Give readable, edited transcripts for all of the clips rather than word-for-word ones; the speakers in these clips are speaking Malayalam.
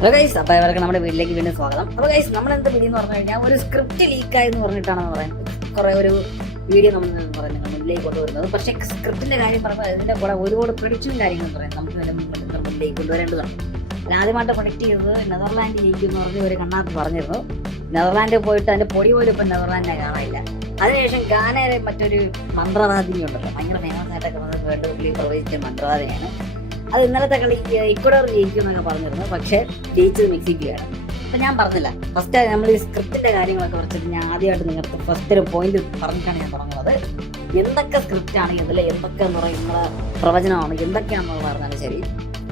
ഹലോ ഗൈസ്, അപ്പോൾ ഇവർക്ക് നമ്മുടെ വീട്ടിലേക്ക് വീണ്ടും സ്വാഗതം. അപ്പോൾ ഗൈസ്, നമ്മളെന്താ വീഡിയോ എന്ന് പറഞ്ഞു കഴിഞ്ഞാൽ ഒരു സ്ക്രിപ്റ്റ് ലീക്കായി എന്ന് പറഞ്ഞിട്ടാണ് പറയുന്നത്. കുറേ ഒരു വീഡിയോ നമ്മൾ പറയുന്നത് മുന്നിലേക്ക് കൊണ്ടുവരുന്നത്. പക്ഷേ സ്ക്രിപ്റ്റിന്റെ കാര്യം പറയുമ്പോൾ അതിന്റെ കൂടെ ഒരുപാട് പ്രൊഡിക്ഷൻ കാര്യങ്ങൾ പറയാം നമുക്ക് മുന്നിലേക്ക് കൊണ്ടുവരേണ്ടതാണ്. ആദ്യമായിട്ട് പ്രൊഡിക്റ്റ് ചെയ്തത് നെതർലാൻഡ് ജയിക്കും എന്ന് പറഞ്ഞ് ഒരു കണ്ണാത്ത് പറഞ്ഞിരുന്നു. നെതർലാൻഡിൽ പോയിട്ട് അതിന്റെ പൊടി പോലും ഇപ്പം നെതർലാൻഡിനെ കാണാനില്ല. അതിനുശേഷം ഗാനയിലെ മറ്റൊരു മന്ത്രവാദിനി ഉണ്ടല്ലോ, ഭയങ്കര ഫേമസ് ആയിട്ടൊക്കെ വേൾഡ് കപ്പിൽ പ്രവചിച്ച മന്ത്രവാദിനിയാണ്. അത് ഇന്നലത്തെ കളി ഇക്വഡോർ ജയിക്കും എന്നൊക്കെ പറഞ്ഞിരുന്നു. പക്ഷേ ജയിച്ചത് മെക്സിക്കോയാണ്. അപ്പം ഞാൻ പറഞ്ഞില്ല, ഫസ്റ്റ് നമ്മൾ ഈ സ്ക്രിപ്റ്റിന്റെ കാര്യങ്ങളൊക്കെ കുറിച്ചിട്ട് ഞാൻ ആദ്യമായിട്ട് നിങ്ങൾക്ക് ഫസ്റ്റ് ഒരു പോയിന്റ് പറഞ്ഞിട്ടാണ് ഞാൻ തുടങ്ങുന്നത്. എന്തൊക്കെ സ്ക്രിപ്റ്റ് ആണെങ്കിൽ ഇതിൽ എന്തൊക്കെ എന്ന് പറയുന്ന പ്രവചനമാണ്, എന്തൊക്കെയാണെന്ന് പറഞ്ഞാലും ശരി,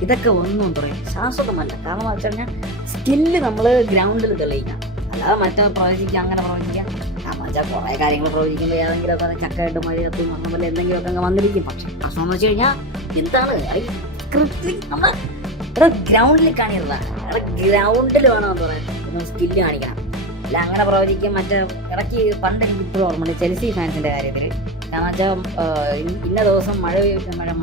ഇതൊക്കെ ഒന്നും പറയും ശാശ്വതമല്ല. കാരണം എന്ന് വെച്ച് കഴിഞ്ഞാൽ സ്കില്ല് നമ്മൾ ഗ്രൗണ്ടിൽ തെളിയിക്കാം, അല്ലാതെ മറ്റേ പ്രവചിക്കാം, അങ്ങനെ പ്രവചിക്കാം. കാരണം വെച്ചാൽ കുറേ കാര്യങ്ങൾ പ്രവചിക്കുമ്പോൾ ഏതെങ്കിലുമൊക്കെ ചക്കയായിട്ട് മഴ കത്തും അങ്ങനെ പോലെ എന്തെങ്കിലുമൊക്കെ അങ്ങ് വന്നിരിക്കും. പക്ഷെ പ്രശ്നം എന്ന് വെച്ച് കഴിഞ്ഞാൽ എന്താണ് സ്ക്രിപ്റ്റിൽ നമ്മൾ ഗ്രൗണ്ടിൽ കാണിയതാണ്. ഗ്രൗണ്ടിൽ വേണമെന്ന് പറയാൻ സ്കില്ല് കാണിക്കണം. അല്ല അങ്ങനെ പ്രവചിക്കും. മറ്റേ ഇടയ്ക്ക് പണ്ട് എനിക്ക് ഇപ്പോഴും ഓർമ്മയുണ്ട് ചെൽസി ഫാൻസിന്റെ കാര്യത്തിൽ. കാരണം വെച്ചാൽ ഇന്ന ദിവസം മഴ എന്ന് പറയാം,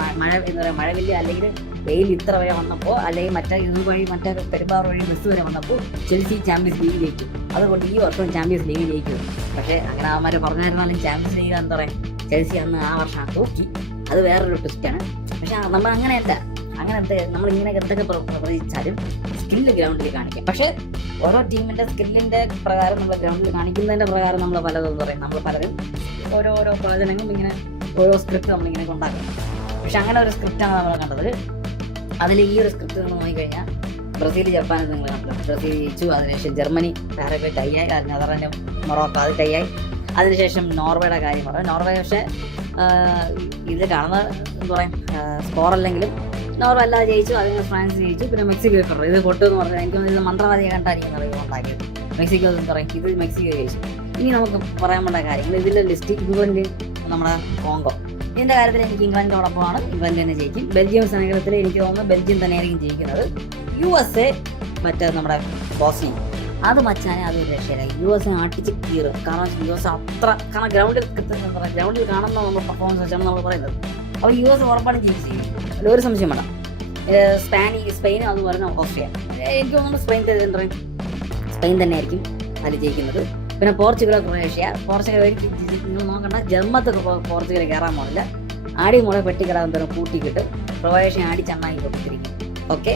മഴവില്ല അല്ലെങ്കിൽ വെയിൽ ഇത്ര വരെ വന്നപ്പോൾ, അല്ലെങ്കിൽ മറ്റേ ഇത് വഴി മറ്റേ പെരുമ്പാർ വഴി ബസ് വരെ വന്നപ്പോൾ ചെൽസി ചാമ്പ്യൻസ് ലീഗ് ജയിക്കും. അതുകൊണ്ട് ഈ വർഷം ചാമ്പ്യൻസ് ലീഗ് ജയിക്കും. പക്ഷേ അങ്ങനെ അവന്മാർ പറഞ്ഞായിരുന്നാലും ചാമ്പ്യൻസ് ലീഗ് എന്താ പറയുക, ചെൽസി അന്ന് ആ വർഷം തൂക്കി. അത് വേറൊരു ട്വിസ്റ്റാണ്. പക്ഷെ നമ്മൾ അങ്ങനെയല്ല, അങ്ങനത്തെ നമ്മൾ ഇങ്ങനെ എന്തൊക്കെ പ്രവചിച്ചാലും സ്കില്ല് ഗ്രൗണ്ടിൽ കാണിക്കാം. പക്ഷെ ഓരോ ടീമിന്റെ സ്കില്ലിന്റെ പ്രകാരം നമ്മൾ ഗ്രൗണ്ടിൽ കാണിക്കുന്നതിന്റെ പ്രകാരം നമ്മൾ പലതും പറയും. നമ്മൾ പലരും ഓരോരോ പ്രവചനങ്ങളും ഇങ്ങനെ ഓരോ സ്ക്രിപ്റ്റ് നമ്മളിങ്ങനെ കൊണ്ടാക്കും. പക്ഷെ അങ്ങനെ ഒരു സ്ക്രിപ്റ്റാണ് നമ്മൾ കണ്ടത്. അതിൽ ഈ ഒരു സ്ക്രിപ്റ്റ് നമ്മൾ നോക്കിക്കഴിഞ്ഞാൽ ബ്രസീൽ ജപ്പാൻ നിങ്ങൾ കണ്ടത്. ബ്രസീൽ ജയിച്ചു. അതിനുശേഷം ജർമ്മനി പാരഗ്വേ ടൈയായി. നെതർലാൻഡ് മൊറോക്കോ അത് ടൈയായി. അതിനുശേഷം നോർവേയുടെ കാര്യം പറയാം. നോർവേ പക്ഷേ ഇത് കാണുന്ന എന്താ പറയുക, സ്കോറല്ലെങ്കിലും നോർവേ അല്ലാതെ ജയിച്ചു. അതിന് ഫ്രാൻസ് ജയിച്ചു. പിന്നെ മെക്സിക്കോ കിട്ടും. ഇത് പൊട്ടുമെന്ന് പറഞ്ഞാൽ എനിക്ക് ഇത് മന്ത്രവാദിയെ കണ്ടായിരിക്കും അറിയുമോ ഉണ്ടാക്കിയത്. മെക്സിക്കോ എന്ന് പറയും, ഇത് മെക്സിക്കോ ജയിച്ചു. ഇനി നമുക്ക് പറയാൻ വേണ്ട കാര്യങ്ങൾ ഇതിലെ ലിസ്റ്റ്. ഇംഗ്ലണ്ട്, നമ്മുടെ കോങ്കോ, ഇതിൻ്റെ കാര്യത്തിൽ എനിക്ക് ഇംഗ്ലണ്ടിനോടൊപ്പമാണ്. ഇംഗ്ലണ്ട് തന്നെ ജയിക്കും. ബെൽജിയം സങ്കടത്തിൽ എനിക്ക് തോന്നുന്നു ബെൽജിയം തന്നെയായിരിക്കും ജയിക്കുന്നത്. USA മറ്റേ നമ്മുടെ ബോസ്നിയ, അത് മച്ചാനെ അതൊരു രക്ഷയില്ല. US അടിച്ച് കീറും. കാരണം US അത്ര, കാരണം ഗ്രൗണ്ടിൽ കാണുന്ന നമ്മൾ പെർഫോമൻസ് വെച്ചാണ് നമ്മൾ പറയുന്നത്. അപ്പോൾ US ഉറപ്പാണ് ജയിച്ചു ചെയ്യും, അതിൽ ഒരു സംശയം വേണം. സ്പെയിൻ അതുപോലെ തന്നെ ഓസ്ട്രിയ, എനിക്ക് തോന്നുന്നു സ്പെയിൻ തന്നെ ആയിരിക്കും അതിൽ ജയിക്കുന്നത്. പിന്നെ പോർച്ചുഗൽ, ക്രൊയേഷ്യ. പോർച്ചുഗൽ നിങ്ങൾ നോക്കണ്ട, ജർമ്മത്ത് പോർച്ചുഗൽ കയറാൻ പോകില്ല. ആടി മുളെ പെട്ടിക്കിടാൻ തരം കൂട്ടിക്കിട്ട് ക്രൊയേഷ്യ ആടിച്ചെണ്ണായി കൊടുത്തിരിക്കും. ഓക്കെ,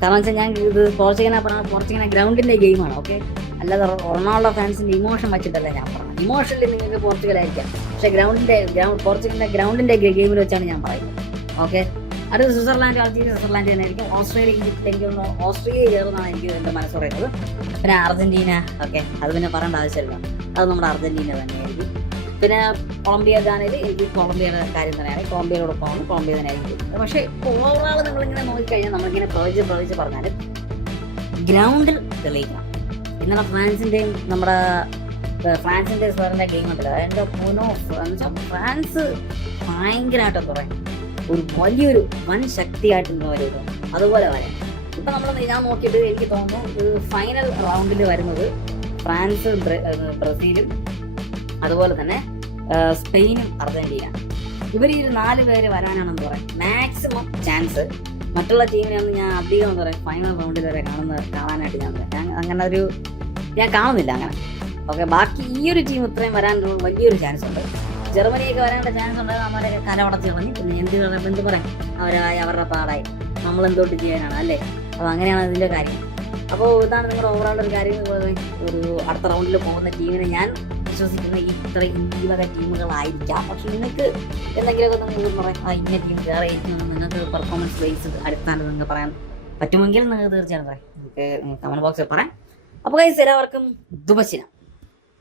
കാരണം വെച്ചാൽ ഞാൻ ഇത് പോർച്ചുഗലിനെ ഗ്രൗണ്ടിൻ്റെ ഗെയിമാണ്. ഓക്കെ, അല്ലാതെ റൊണാൾഡോ ഫാൻസിൻ്റെ ഇമോഷൻ വെച്ചിട്ടല്ല ഞാൻ പറഞ്ഞത്. ഇമോഷനിൽ നിങ്ങൾക്ക് പോർച്ചുഗലായിരിക്കാം, പക്ഷേ പോർച്ചുഗലിൻ്റെ ഗ്രൗണ്ടിൻ്റെ ഗെയിമിൽ വെച്ചാണ് ഞാൻ പറയുന്നത്. ഓക്കെ, അടുത്ത സ്വിറ്റ്സർലാൻഡ്, സ്വിറ്റ്സർലാൻഡ് തന്നെ ആയിരിക്കും. ഓസ്ട്രേലിയ, എനിക്ക് ഓസ്ട്രേലിയ കയറുന്നതാണ് എനിക്ക് എൻ്റെ മനസ്സ് പറയുന്നത്. പിന്നെ അർജന്റീന, ഓക്കെ, അത് പിന്നെ പറയേണ്ട ആവശ്യമില്ല, അത് നമ്മുടെ അർജന്റീന തന്നെയായിരിക്കും. പിന്നെ കൊളംബിയ, ഗാനയിൽ എനിക്ക് കൊളംബിയയുടെ കാര്യം തന്നെയാണ്. കൊളംബിയയോടൊപ്പമാണ്, കൊളംബിയ തന്നെയായിരിക്കും. പക്ഷേ ഓവറോൾ നിങ്ങളിങ്ങനെ നോക്കിക്കഴിഞ്ഞാൽ നമ്മളിങ്ങനെ പ്രവചിച്ച് പറഞ്ഞാലും ഗ്രൗണ്ടിൽ തെളിയിക്കണം. ഇന്നലെ ഫ്രാൻസിൻ്റെ സാറിൻ്റെ ഗെയിം ഉണ്ടല്ലോ, അതിൻ്റെ എന്ന് വെച്ചാൽ ഫ്രാൻസ് ഭയങ്കരമായിട്ട് പറയും ഒരു വലിയൊരു വൻ ശക്തിയായിട്ടുള്ള വരുന്നത്. അതുപോലെ വരാം. ഇപ്പം ഞാൻ നോക്കിയിട്ട് എനിക്ക് തോന്നുന്നു ഫൈനൽ റൗണ്ടിൽ വരുന്നത് ഫ്രാൻസ്, ബ്രസീലും അതുപോലെ തന്നെ സ്പെയിനും അർജന്റീന. ഇവർ ഈ 4 പേര് വരാനാണെന്ന് പറയാം മാക്സിമം ചാൻസ്. മറ്റുള്ള ടീമിനൊന്നും ഞാൻ അധികം എന്താ പറയുക ഫൈനൽ റൗണ്ടിൽ വരെ കാണാനായിട്ട് ഞാൻ അങ്ങനെ ഞാൻ കാണുന്നില്ല അങ്ങനെ. ഓക്കെ, ബാക്കി ഈ ഒരു ടീം ഇത്രയും വരാൻ വലിയൊരു ചാൻസ് ഉണ്ട്. ജർമ്മനിയൊക്കെ വരേണ്ട ചാൻസ് ഉണ്ട്. നമ്മളെ കലവടച്ച് കളഞ്ഞു. പിന്നെ എന്ത് പറയാം, അവരുടെ പാടായി, നമ്മളെന്തോട്ട് ചെയ്യാനാണ് അല്ലേ? അപ്പോൾ അങ്ങനെയാണ് ഇതിൻ്റെ കാര്യം. അപ്പോൾ ഇതാണ് നിങ്ങളുടെ ഓവറോൾ ഒരു കാര്യം. ഒരു അടുത്ത റൗണ്ടിൽ പോകുന്ന ടീമിനെ ഞാൻ വിശ്വസിക്കുന്ന ഈ വക ടീമുകളായിരിക്കാം. പക്ഷെ നിങ്ങൾക്ക് എന്തെങ്കിലുമൊക്കെ നിങ്ങൾക്ക് പറയാം ഇന്ന ടീം കയറി നിങ്ങൾക്ക് പെർഫോമൻസ് ബേസ് അടുത്താണ് നിങ്ങൾക്ക് പറയാൻ പറ്റുമെങ്കിൽ നിങ്ങൾക്ക് തീർച്ചയായും പറയാം. നിങ്ങൾക്ക് കമൻറ്റ് ബോക്സിൽ പറയാം. അപ്പോൾ ഗൈസ്, എല്ലാവർക്കും ദുബശിന.